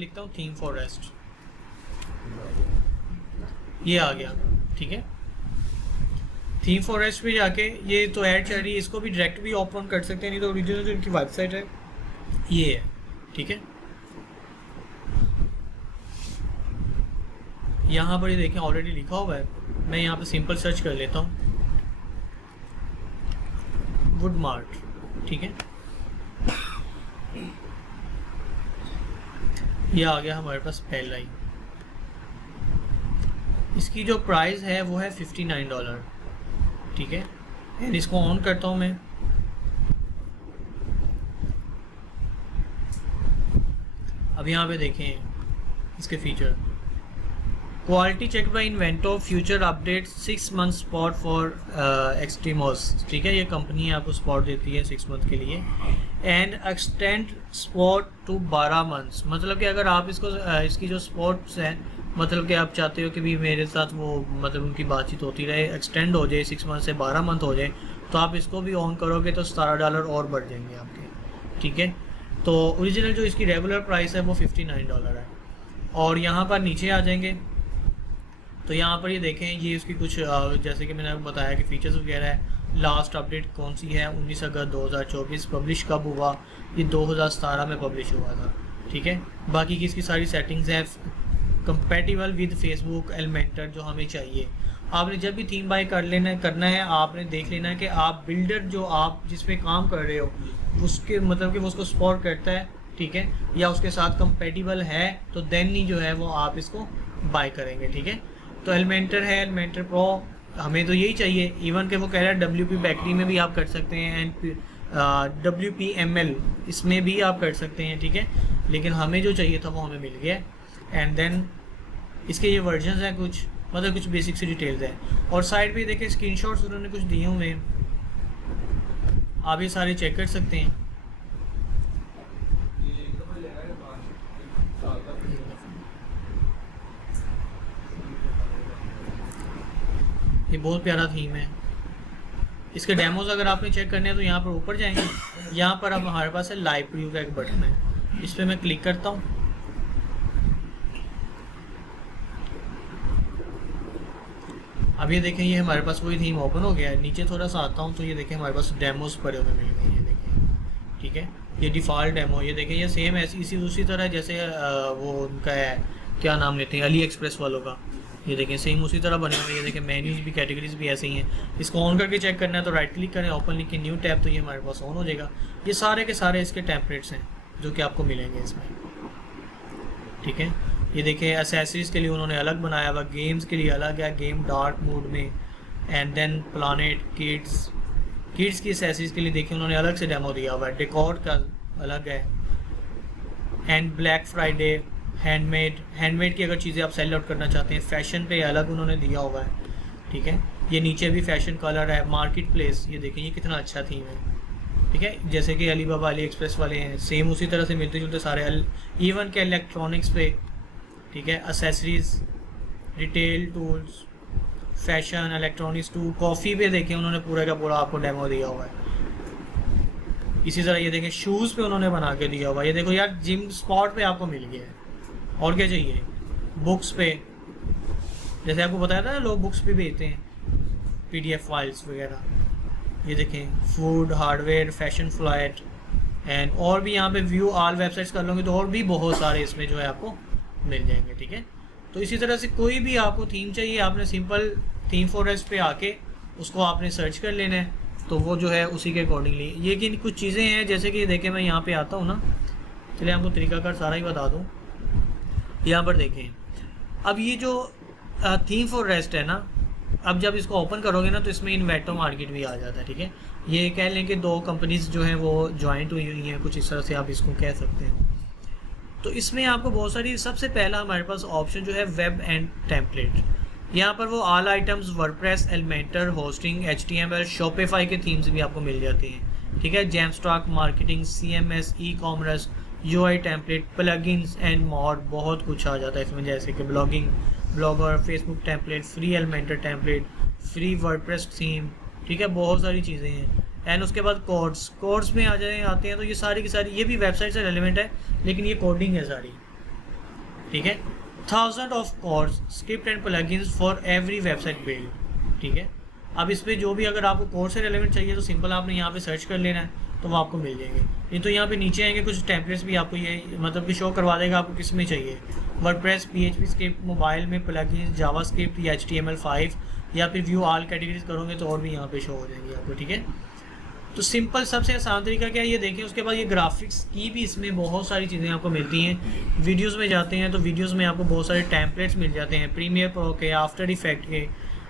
लिखता हूँ theme for rest, ये आ गया, ठीक है। थीम फॉर रेस्ट पे जाके ये तो ऐड चल रही है, इसको भी डायरेक्ट भी ओपन कर सकते हैं, नहीं तो ओरिजिनल जो इनकी वेबसाइट है ये है, ठीक है। यहाँ पर ये देखें ऑलरेडी लिखा हुआ है, मैं यहाँ पे सिंपल सर्च कर लेता हूँ वुड मार्ट, ठीक है। ये आ गया हमारे पास पहला ही। इसकी जो प्राइस है वो है $59, ठीक है। एंड इसको ऑन करता हूँ मैं, अब यहाँ पे देखें इसके feature, quality check by Invento, future update, 6 month spot for एक्सट्रीमोस, ठीक है। ये कंपनी आपको स्पॉट देती है 6 मंथ के लिए, and extend spot to 12 months, मतलब कि अगर आप इसको इसकी जो स्पॉट्स हैं, मतलब कि आप चाहते हो कि भी मेरे साथ वो मतलब उनकी बातचीत होती रहे, एक्सटेंड हो जाए 6 मंथ से 12 मंथ हो जाए, तो आप इसको भी ऑन करोगे तो $17 और बढ़ जाएंगे आपके, ठीक है। तो ओरिजिनल जो इसकी रेगुलर प्राइस है वो $59 है। और यहाँ पर नीचे आ जाएंगे तो यहाँ पर ये देखें, ये उसकी कुछ जैसे कि मैंने आपको बताया कि फीचर्स वगैरह है। लास्ट अपडेट कौन सी है, 19 अगस्त 2024। पब्लिश कब हुआ, ये 2017 में पब्लिश हुआ था, ठीक है। बाकी की इसकी सारी सेटिंग्स हैं, कंपैटिबल विद फेसबुक एलिमेंटर जो हमें चाहिए। आपने जब भी थीम बाय करना है आपने देख लेना है कि आप बिल्डर जो आप जिस पे काम कर रहे हो उसके मतलब कि वो उसको सपोर्ट करता है, ठीक है, या उसके साथ कंपैटिबल है, तो देन ही जो है वो आप इसको बाय करेंगे, ठीक है। तो एलिमेंटर है, एलिमेंटर प्रो हमें तो यही चाहिए। इवन के वो कह रहा है WP बैटरी में भी आप कर सकते हैं, एंड WPML इसमें भी आप कर सकते हैं, ठीक है। लेकिन हमें जो चाहिए था वो हमें मिल गया। एंड देन इसके ये वर्जन्स हैं, कुछ मतलब कुछ बेसिक सी डिटेल्स हैं। और साइड पे देखें स्क्रीनशॉट्स उन्होंने कुछ दिए हुए हैं, आप ये सारे चेक कर सकते हैं। ये बहुत प्यारा थीम है। इसके डेमोज अगर आपने चेक करने हैं तो यहाँ पर ऊपर जाएंगे, यहाँ पर अब हमारे पास है लाइव प्रीव्यू का एक बटन है, इस पर मैं क्लिक करता हूँ। अब ये देखें ये हमारे पास वही थीम ओपन हो गया है। नीचे थोड़ा सा आता हूँ तो ये देखें हमारे पास डेमोज पड़े हुए मिल गए, ये देखें, ठीक है। ये डिफ़ॉल्ट डेमो, ये देखें ये सेम ऐसी इसी उसी तरह जैसे वो उनका है, क्या नाम लेते हैं, अली एक्सप्रेस वालों का, ये देखें सेम उसी तरह बने हुए। ये देखें मेन्यूज़ भी, कैटेगरीज भी ऐसे ही हैं। इसको ऑन करके चेक करना है तो राइट क्लिक करें, ओपन लिख के न्यू टैब, तो ये हमारे पास ऑन हो जाएगा। ये सारे के सारे इसके टेम्पलेट्स हैं जो कि आपको मिलेंगे इसमें, ठीक है। ये देखें एसेसरीज़ के लिए उन्होंने अलग बनाया हुआ, गेम्स के लिए अलग है, गेम डार्क मोड में, एंड देन प्लानेट किड्स की एसेसरीज़ के लिए देखिए उन्होंने अलग से डेमो दिया हुआ है, डेकोर का अलग है, एंड ब्लैक फ्राइडे हैंडमेड की अगर चीज़ें आप सेल आउट करना चाहते हैं, फैशन पे अलग उन्होंने दिया हुआ है, ठीक है। ये नीचे भी फैशन कलर है, मार्केट प्लेस, ये देखें ये कितना अच्छा थीम है, ठीक है। जैसे कि अली बाबा अली एक्सप्रेस वाले हैं, सेम उसी तरह से मिलते जुलते सारे, इवन के इलेक्ट्रॉनिक्स पे, ठीक है, accessories, retail tools, fashion, electronics tool, coffee पे देखें उन्होंने पूरा का पूरा आपको डेमो दिया हुआ है। इसी तरह ये देखें शूज़ पे उन्होंने बना के दिया हुआ है। ये देखो यार जिम स्पॉट पे आपको मिल गया है, और क्या चाहिए। बुक्स पे जैसे आपको बताया था ना, लोग बुक्स पे भेजते हैं PDF फाइल्स वगैरह, ये देखें food, hardware, fashion flight, and और भी यहाँ पे व्यू ऑल वेबसाइट्स कर लोगे तो और भी बहुत सारे इसमें जो है आपको मिल जाएंगे, ठीक है। तो इसी तरह से कोई भी आपको थीम चाहिए, आपने सिंपल थीम फॉर रेस्ट पे आके उसको आपने सर्च कर लेना है, तो वो जो है उसी के अकॉर्डिंगली। ये कि कुछ चीज़ें हैं जैसे कि देखें मैं यहाँ पे आता हूँ ना, चलिए आपको तरीकाकार सारा ही बता दूँ। यहाँ पर देखें अब ये जो थीम फॉर रेस्ट है ना, अब जब इसको ओपन करोगे ना तो इसमें इन्वेंटो मार्केट भी आ जाता है, ठीक है। ये कह लें कि 2 कंपनीज जो हैं वो जॉइंट हुई हैं, कुछ इस तरह से आप इसको कह सकते हैं। तो इसमें आपको बहुत सारी, सबसे पहला हमारे पास ऑप्शन जो है वेब एंड टेम्पलेट, यहाँ पर वो all items, WordPress, Elementor, hosting, HTML, Shopify के थीम्स भी आपको मिल जाती हैं, ठीक है। Jamstack, marketing, CMS, ecommerce, UI template, plugins and more, बहुत कुछ आ जाता है इसमें, जैसे कि blogging, blogger, Facebook template, free Elementor template, free WordPress theme, ठीक है, बहुत सारी चीज़ें हैं। एंड उसके बाद कोड्स में आते हैं तो ये सारी की सारी, ये भी वेबसाइट से रेलिवेंट है लेकिन ये कोडिंग है सारी, ठीक है। 1000 of course script and plugins for every website build, ठीक है। अब इस पर जो भी अगर आपको कोर्स से रिलेवेंट चाहिए तो सिंपल आपने यहाँ पे सर्च कर लेना है, तो वो आपको मिल जाएंगे। नहीं तो यहाँ पे नीचे आएंगे कुछ टेम्पलेट्स भी आपको ये मतलब कि शो करवा देगा आपको किस में चाहिए, वर्डप्रेस, PHP स्क्रिप्ट, मोबाइल में प्लगइन्स, जावास्क्रिप्ट या HTML5, या फिर व्यू ऑल कैटेगरीज करोगे तो और भी यहाँ पे शो हो जाएंगी आपको, ठीक है। तो सिंपल सबसे आसान तरीका क्या है ये देखें। उसके बाद ये ग्राफिक्स की भी इसमें बहुत सारी चीज़ें आपको मिलती हैं। वीडियोस में जाते हैं तो वीडियोस में आपको बहुत सारे टेम्पलेट्स मिल जाते हैं, प्रीमियर प्रो के, आफ्टर इफेक्ट के,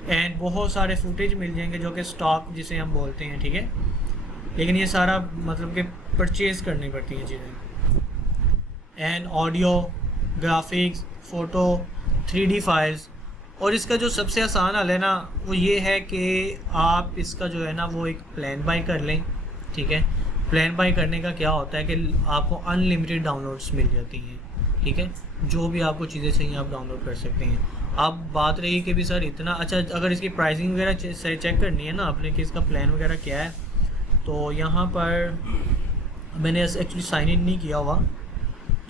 एंड बहुत सारे फुटेज मिल जाएंगे जो कि स्टॉक जिसे हम बोलते हैं, ठीक है। लेकिन ये सारा मतलब कि परचेज़ करनी पड़ती हैं चीज़ें, and audio, graphics, photo, 3D files. और इसका जो सबसे आसान हल है ना वो ये है कि आप इसका जो है ना वो एक प्लान बाय कर लें, ठीक है। प्लान बाय करने का क्या होता है कि आपको अनलिमिटेड डाउनलोड्स मिल जाती हैं, ठीक है। जो भी आपको चीज़ें चाहिए आप डाउनलोड कर सकते हैं। अब बात रही कि भी सर इतना अच्छा, अगर इसकी प्राइसिंग वगैरह चेक करनी है ना आपने कि इसका प्लान वगैरह क्या है, तो यहाँ पर मैंने एक्चुअली साइन इन नहीं किया हुआ,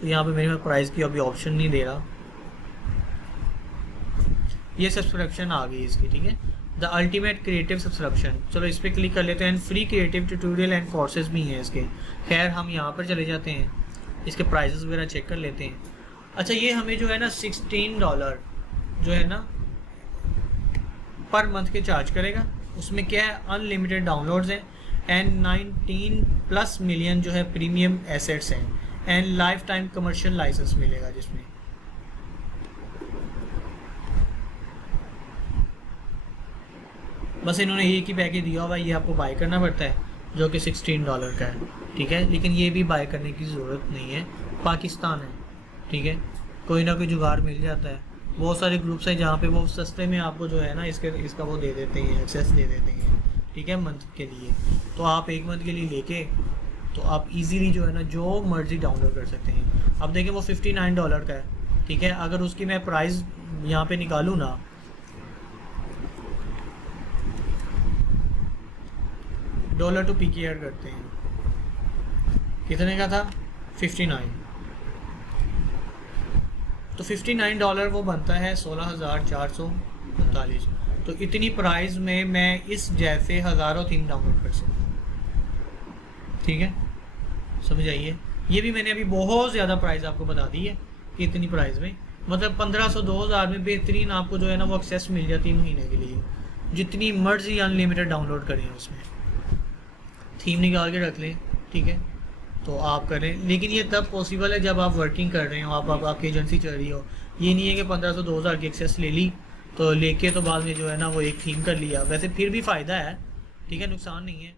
तो यहाँ पे मेरे पास प्राइस की अभी ऑप्शन नहीं दे रहा। ये सब्सक्रिप्शन आ गई इसकी, ठीक है, द अल्टीमेट क्रिएटिव सब्सक्रिप्शन। चलो इस पर क्लिक कर लेते हैं। Free creative tutorial and courses भी हैं इसके। खैर हम यहाँ पर चले जाते हैं, इसके प्राइसेस वगैरह चेक कर लेते हैं। अच्छा ये हमें जो है ना $16 जो है ना पर मंथ के चार्ज करेगा। उसमें क्या है, अनलिमिटेड डाउनलोड्स हैं एंड 19+ मिलियन जो है प्रीमियम एसेट्स हैं, and life time commercial license मिलेगा जिसमें बस इन्होंने एक ही पैकेज दिया हुआ है, ये आपको बाय करना पड़ता है जो कि $16 का है, ठीक है। लेकिन ये भी बाय करने की ज़रूरत नहीं है, पाकिस्तान है, ठीक है, कोई ना कोई जुगाड़ मिल जाता है। बहुत सारे ग्रुप्स हैं जहाँ पे वो सस्ते में आपको जो है ना इसका वो दे देते हैं, एक्सेस दे देते हैं, ठीक है, मंथ के लिए। तो आप एक मंथ के लिए लेके तो आप इजीली जो है ना जो मर्जी डाउनलोड कर सकते हैं। अब देखें वो $59 का है, ठीक है। अगर उसकी मैं प्राइस यहाँ पे निकालूँ ना, डॉलर टू पीके ऐड करते हैं, कितने का था, 59। तो $59 वो बनता है 16,439। तो इतनी प्राइस में मैं इस जैसे हज़ारों थीम डाउनलोड कर सकता हूँ, ठीक है, समझ आइए। ये भी मैंने अभी बहुत ज़्यादा प्राइस आपको बता दी है कि इतनी प्राइस में मतलब 1500-2000 में बेहतरीन आपको जो है ना वो एक्सेस मिल जाती है महीने के लिए, जितनी मर्जी अनलिमिटेड डाउनलोड करें उसमें थीम निकाल के रख लें, ठीक है, तो आप करें। लेकिन ये तब पॉसिबल है जब आप वर्किंग कर रहे हो, आपकी एजेंसी चल रही हो। ये नहीं है कि 1500-2000 की एक्सेस ले ली तो लेके तो बाद में जो है ना वो एक थीम कर लिया। वैसे फिर भी फ़ायदा है, ठीक है, नुकसान नहीं है।